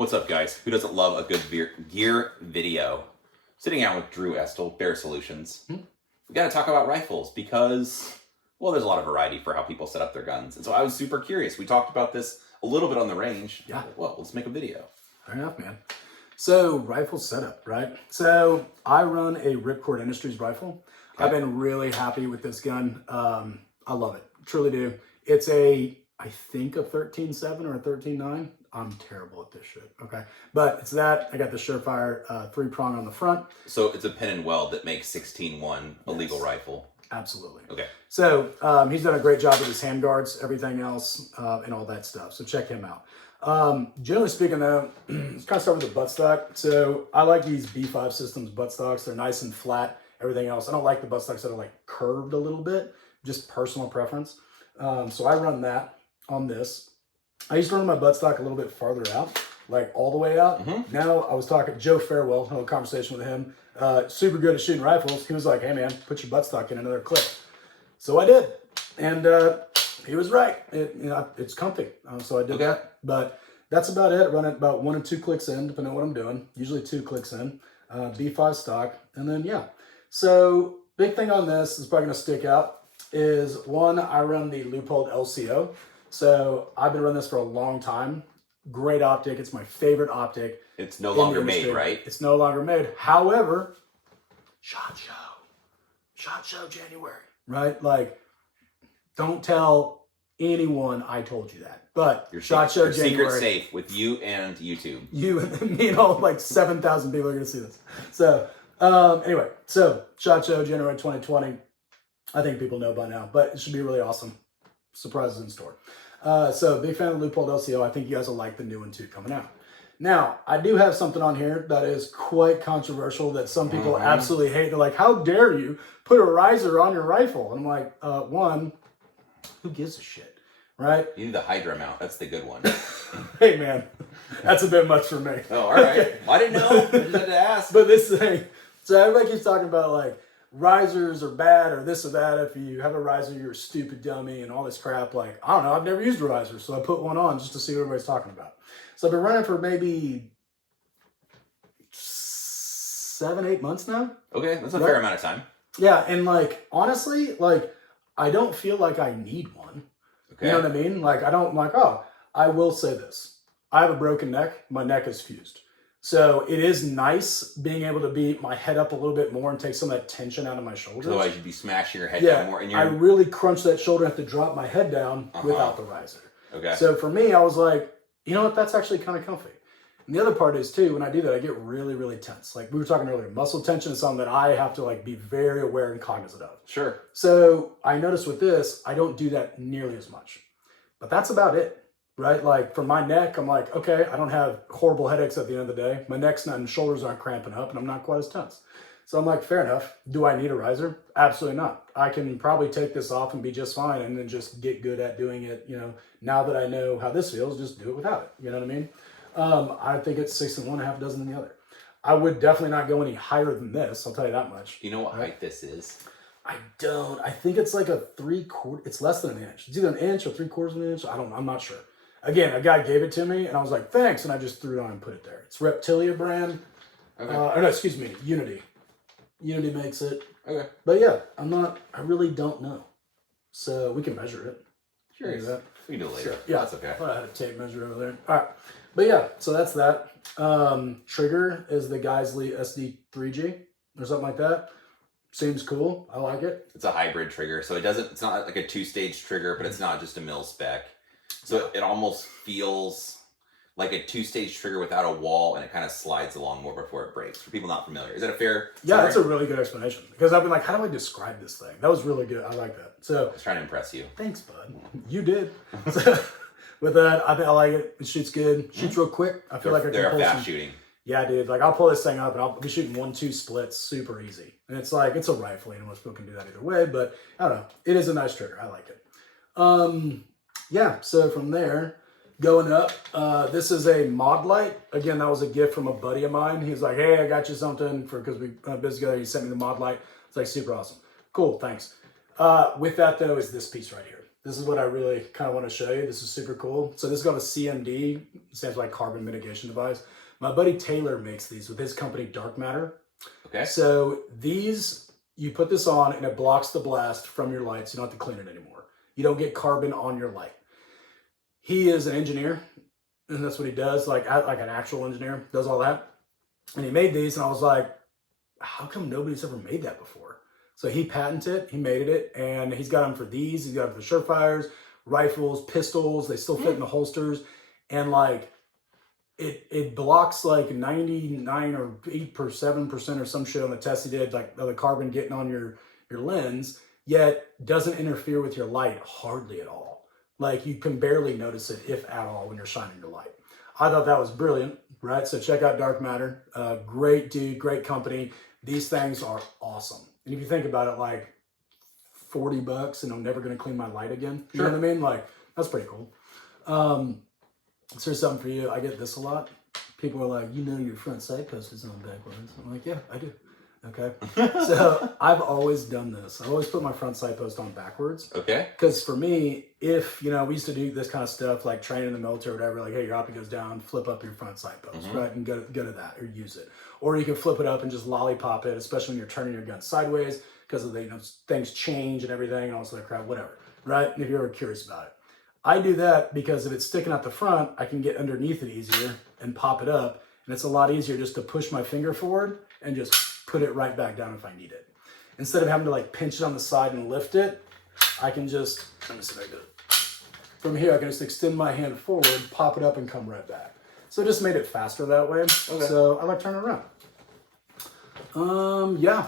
What's up, guys? Who doesn't love a good gear video? Sitting out with Drew Estell, Bear Solutions. We got to talk about rifles because, well, there's a lot of variety for how people set up their guns. And so I was super curious. We talked about this a little bit on the range. Yeah. Well, let's make a video. Fair enough, man. So, rifle setup, right? So, I run a Ripcord Industries rifle. Okay. I've been really happy with this gun. I love it. Truly do. It's I think a 13.7 or a 13.9. I'm terrible at this shit, okay? But it's that. I got the Surefire 3-prong on the front. So it's a pin and weld that makes 16.1 a legal rifle. Absolutely. Okay. So he's done a great job with his handguards, everything else, and all that stuff. So check him out. Generally speaking, though, let's kind of start with the buttstock. So I like these B5 Systems buttstocks. They're nice and flat, everything else. I don't like the buttstocks that are like curved a little bit, just personal preference. So I run that on this. I used to run my buttstock a little bit farther out, like all the way out. Now I was talking to Joe Farewell, had a conversation with him, super good at shooting rifles. He was like, hey man, put your buttstock in another clip. So I did. And he was right. It's comfy. So I did that. But that's about it. Run it about 1 and 2 clicks in, depending on what I'm doing. Usually 2 clicks in. B5 stock. And then, yeah. So big thing on this is probably going to stick out is, one, I run the Leupold LCO. So I've been running this for a long time. Great optic. It's my favorite optic. It's no longer made, right? It's no longer made. However, SHOT Show January, right? Like, don't tell anyone I told you that. But Your SHOT Show January. January. Secret safe with you and YouTube. You and me and all like 7,000 people are going to see this. So anyway, so SHOT Show January 2020. I think people know by now, but it should be really awesome. Surprises in store. So big fan of Leupold LCO. I think you guys will like the new one too coming out. Now, I do have something on here that is quite controversial that some people absolutely hate. They're like, how dare you put a riser on your rifle? And I'm like, one, who gives a shit, right? You need the Hydra mount. That's the good one. Hey man, that's a bit much for me. Oh, all right. Okay. Well, I didn't know. I just had to ask. But this thing, so everybody keeps talking about like, risers are bad or this or that. If you have a riser, you're a stupid dummy and all this crap. Like, I don't know, I've never used a riser, so I put one on just to see what everybody's talking about. So I've been running for maybe 7-8 months now. Okay, that's a fair amount of time. Yeah, and like, honestly, like, I don't feel like I need one. Okay. You know what I mean? Like, I don't like, I will say this. I have a broken neck. My neck is fused. So it is nice being able to beat my head up a little bit more and take some of that tension out of my shoulders. Otherwise, you'd be smashing your head down more. And I really crunch that shoulder and have to drop my head down without the riser. Okay. So for me, I was like, you know what? That's actually kind of comfy. And the other part is too, when I do that, I get really, really tense. Like we were talking earlier, muscle tension is something that I have to like be very aware and cognizant of. Sure. So I noticed with this, I don't do that nearly as much. But that's about it. Right? Like for my neck, I'm like, okay, I don't have horrible headaches at the end of the day. My neck's not and shoulders aren't cramping up and I'm not quite as tense. So I'm like, fair enough. Do I need a riser? Absolutely not. I can probably take this off and be just fine and then just get good at doing it. You know, now that I know how this feels, just do it without it. You know what I mean? I think it's 6 in one, half dozen in the other. I would definitely not go any higher than this. I'll tell you that much. Do you know what height this is? I don't. I think it's like a 3/4. It's less than an inch. It's either an inch or 3/4 of an inch. I don't know. I'm not sure. Again, a guy gave it to me, and I was like, thanks, and I just threw it on and put it there. It's Reptilia brand. Okay. Or no, excuse me, Unity. Unity makes it. Okay. But yeah, I really don't know. So we can measure it. Curious. We can do it later. Sure. Yeah. That's okay. I had a tape measure over there. All right. But yeah, so that's that. Trigger is the Geisley SD3G or something like that. Seems cool. I like it. It's a hybrid trigger, so it's not like a 2-stage trigger, but it's not just a mil spec. So it almost feels like a 2-stage trigger without a wall, and it kind of slides along more before it breaks. For people not familiar, is that a fair? Yeah, that's a really good explanation. Because I've been like, how do I describe this thing? That was really good. I like that. So I was trying to impress you. Thanks, bud. You did. So, with that, I think I like it. It shoots good. Shoots real quick. I feel like I can they're pull fast shooting. Yeah, dude. Like I'll pull this thing up and I'll be shooting 1-2 splits, super easy. And it's like it's a rifle, and most people can do that either way. But I don't know. It is a nice trigger. I like it. Yeah. So from there, going up, this is a mod light. Again, that was a gift from a buddy of mine. He's like, hey, I got you something because we busy together. He sent me the mod light. It's like super awesome. Cool, thanks. With that though is this piece right here. This is what I really kind of want to show you. This is super cool. So this is called a CMD, stands for like carbon mitigation device. My buddy Taylor makes these with his company Dark Matter. Okay. So these, you put this on and it blocks the blast from your lights. You don't have to clean it anymore. You don't get carbon on your light. He is an engineer, and that's what he does, like an actual engineer, does all that. And he made these, and I was like, how come nobody's ever made that before? So he patented it, he made it, and he's got them for these, he's got them for Surefires, rifles, pistols, they still fit in the holsters, and like, it blocks like 99 or 7% or some shit on the test he did, like the carbon getting on your lens, yet doesn't interfere with your light hardly at all. Like you can barely notice it, if at all, when you're shining your light. I thought that was brilliant, right? So check out Dark Matter. Great dude, great company. These things are awesome. And if you think about it, like $40 and I'm never going to clean my light again. You know what I mean? Like, that's pretty cool. So here's something for you. I get this a lot. People are like, you know your front sight post is on backwards. I'm like, yeah, I do. Okay. So I've always done this. I always put my front sight post on backwards. Okay. Because for me, if, you know, we used to do this kind of stuff, like training in the military or whatever, like, hey, your optic goes down, flip up your front sight post, right? And go to that or use it. Or you can flip it up and just lollipop it, especially when you're turning your gun sideways because of the, you know, things change and everything and all this other crap, whatever, right? And if you're ever curious about it. I do that because if it's sticking out the front, I can get underneath it easier and pop it up. And it's a lot easier just to push my finger forward and just put it right back down if I need it. Instead of having to like pinch it on the side and lift it, I can just, let me see if I do it. From here, I can just extend my hand forward, pop it up, and come right back. So it just made it faster that way. Okay. So I like turning around. Yeah,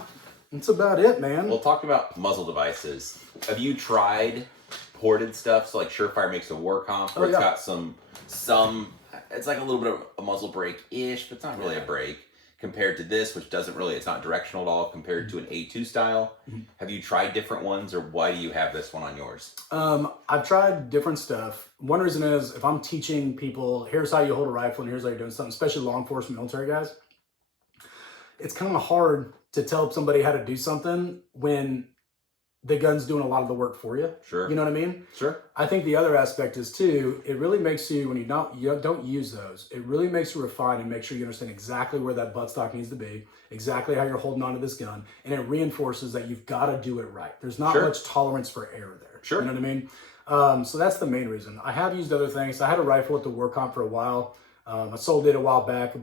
that's about it, man. Well, talk about muzzle devices. Have you tried ported stuff? So like Surefire makes a war comp where it's got some, it's like a little bit of a muzzle brake-ish, but it's not really a brake. Compared to this, which doesn't really, it's not directional at all, compared to an A2 style. Have you tried different ones, or why do you have this one on yours? I've tried different stuff. One reason is if I'm teaching people, here's how you hold a rifle and here's how you're doing something, especially law enforcement military guys, it's kind of hard to tell somebody how to do something when the gun's doing a lot of the work for you. Sure. You know what I mean? Sure. I think the other aspect is too, it really makes you, when you don't use those, it really makes you refine and make sure you understand exactly where that buttstock needs to be, exactly how you're holding onto this gun, and it reinforces that you've got to do it right. There's not much tolerance for error there. Sure. You know what I mean? So that's the main reason. I have used other things. I had a rifle at the war comp for a while. I sold it a while back, to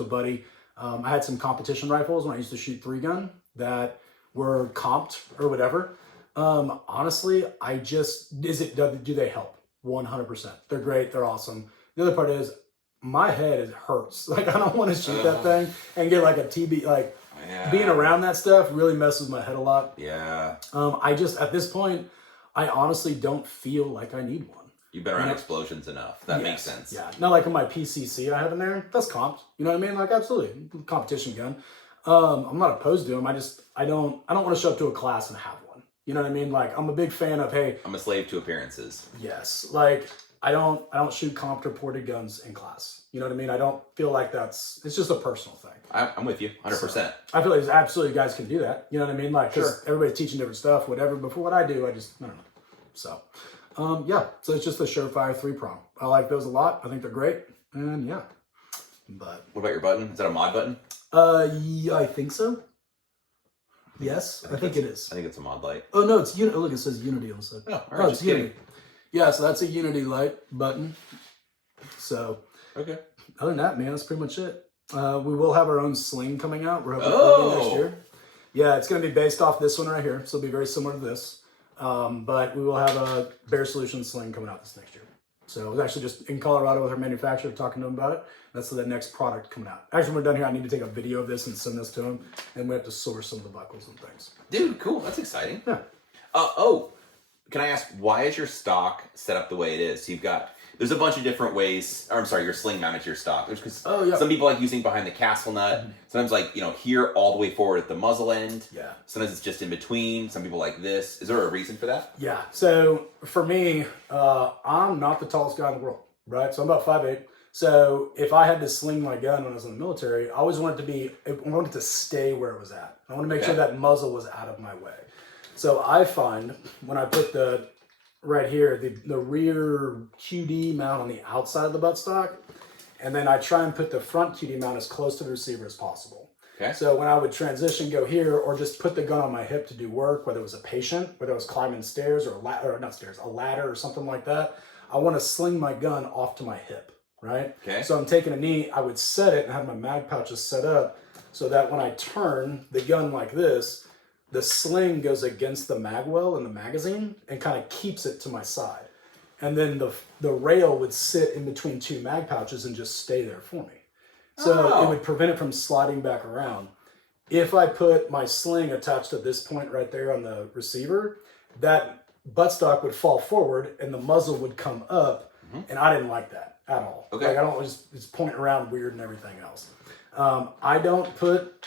a buddy. I had some competition rifles when I used to shoot 3-gun that were comped or whatever. Honestly, do they help? 100%. They're great. They're awesome. The other part is my head hurts. Like, I don't want to shoot that thing and get like a TB, like being around that stuff really messes my head a lot. Yeah. At this point, I honestly don't feel like I need one. You've been around explosions enough. That makes sense. Yeah. Not like in my PCC I have in there. That's comped. You know what I mean? Like, absolutely. Competition gun. I'm not opposed to them. I don't want to show up to a class and have one. You know what I mean? Like, I'm a big fan of, hey. I'm a slave to appearances. Yes. Like, I don't shoot comped or ported guns in class. You know what I mean? I don't feel like it's just a personal thing. I'm with you, 100%. So, I feel like there's absolutely guys can do that. You know what I mean? Like, because everybody's teaching different stuff, whatever. But for what I do, I don't know. So, so it's just the Surefire 3-prong. I like those a lot. I think they're great. And yeah. But what about your button? Is that a mod button? Yeah, I think so. Yes, I think it is. I think it's a mod light. Oh no, it's Unity. Look, it says Unity on the side. Oh, all right, it's Unity. Yeah, so that's a Unity light button. So, okay. Other than that, man, that's pretty much it. We will have our own Sling coming out. We're hoping next year. Yeah, it's going to be based off this one right here, so it'll be very similar to this. But we will have a Bear Solutions Sling coming out this next year. So I was actually just in Colorado with our manufacturer talking to him about it. That's the next product coming out. Actually, when we're done here, I need to take a video of this and send this to him. And we have to source some of the buckles and things. Dude, cool. That's exciting. Yeah. Can I ask, why is your stock set up the way it is? So there's a bunch of different ways, or I'm sorry, your sling mounted to your stock. Because some people like using behind the castle nut. Sometimes like, here all the way forward at the muzzle end. Yeah. Sometimes it's just in between. Some people like this. Is there a reason for that? Yeah. So for me, I'm not the tallest guy in the world, right? So I'm about 5'8". So if I had to sling my gun when I was in the military, I always wanted it to stay where it was at. I want to make sure that muzzle was out of my way. So I find when I put the right here, the rear QD mount on the outside of the buttstock. And then I try and put the front QD mount as close to the receiver as possible. Okay. So when I would transition, go here, or just put the gun on my hip to do work, whether it was a patient, whether it was climbing stairs or a ladder or something like that, I want to sling my gun off to my hip, right? Okay. So I'm taking a knee, I would set it and have my mag pouches set up so that when I turn the gun like this, the sling goes against the mag well in the magazine and kind of keeps it to my side. And then the rail would sit in between two mag pouches and just stay there for me. So it would prevent it from sliding back around. If I put my sling attached to this point right there on the receiver, that buttstock would fall forward and the muzzle would come up, and I didn't like that at all. Okay. Like I don't just it's pointing around weird and everything else. I don't put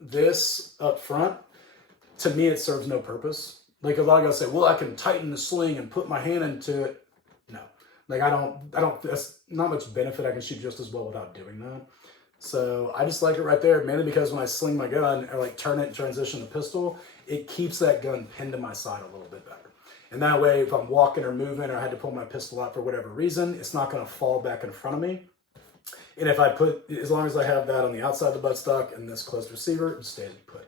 this up front. To me, it serves no purpose. Like a lot of guys say, well, I can tighten the sling and put my hand into it. No, like I don't, that's not much benefit. I can shoot just as well without doing that. So I just like it right there, mainly because when I sling my gun or like turn it and transition the pistol, it keeps that gun pinned to my side a little bit better. And that way, if I'm walking or moving or I had to pull my pistol out for whatever reason, it's not going to fall back in front of me. And if I put, as long as I have that on the outside of the buttstock and this closed receiver, it stays put. So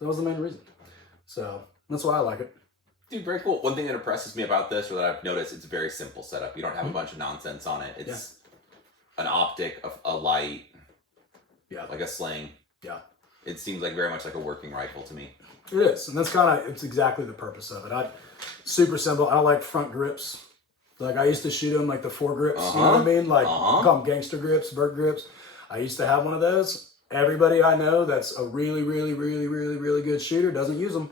that was the main reason. So that's why I like it. Dude, very cool. One thing that impresses me about this, or that I've noticed, it's a very simple setup. You don't have a bunch of nonsense on it. It's an optic, a light, like a sling. Yeah. It seems like very much like a working rifle to me. It is. And that's it's exactly the purpose of it. Super simple. I don't like front grips. Like I used to shoot them like the foregrips, you know what I mean? Like call them gangster grips, vert grips. I used to have one of those. Everybody I know that's a really, really, really, really, really good shooter doesn't use them.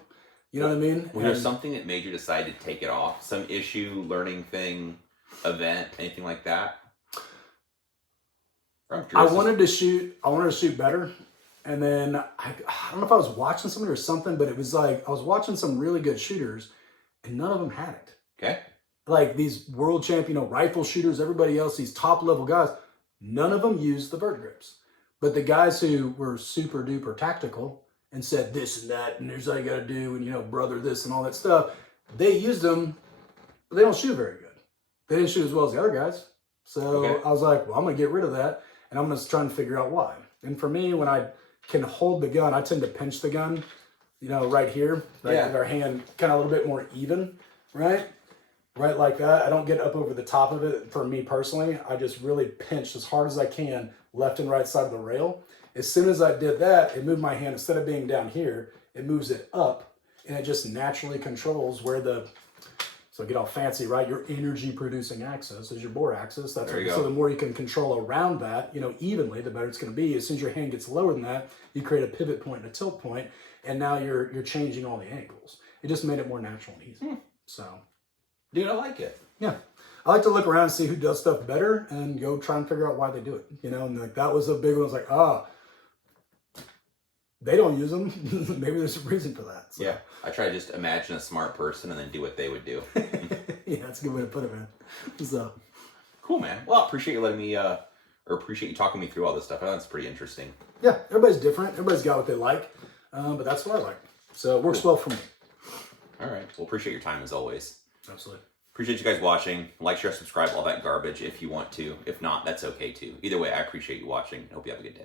You know what I mean? Was there something that made you decide to take it off? Some issue, learning thing, event, anything like that? I wanted to shoot better. And then I don't know if I was watching something or something, but it was like I was watching some really good shooters and none of them had it. Okay. Like these world champion rifle shooters, everybody else, these top level guys, none of them used the vert grips. But the guys who were super duper tactical and said this and that, and here's how you got to do, and brother this and all that stuff, they used them, but they don't shoot very good. They didn't shoot as well as the other guys. So I was like, well, I'm going to get rid of that, and I'm going to try and figure out why. And for me, when I can hold the gun, I tend to pinch the gun, right here, with our hand kind of a little bit more even, right? Right like that. I don't get up over the top of it. For me personally, I just really pinch as hard as I can, left and right side of the rail. As soon as I did that, it moved my hand, instead of being down here, it moves it up, and it just naturally controls where so get all fancy, right? Your energy producing axis is your bore axis. So the more you can control around that, evenly, the better it's going to be. As soon as your hand gets lower than that, you create a pivot point and a tilt point, and now you're changing all the angles. It just made it more natural and easy. So, dude, I like it. Yeah. I like to look around and see who does stuff better and go try and figure out why they do it. And like that was a big one. It's like, they don't use them. Maybe there's a reason for that. So. Yeah. I try to just imagine a smart person and then do what they would do. Yeah, that's a good way to put it, man. So cool, man. Well, I appreciate you letting me, or appreciate you talking me through all this stuff. I thought it's pretty interesting. Yeah, everybody's different. Everybody's got what they like. But that's what I like. So it works well for me. All right. Well, appreciate your time as always. Absolutely. Appreciate you guys watching. Like, share, subscribe, all that garbage if you want to. If not, that's okay too. Either way, I appreciate you watching. Hope you have a good day.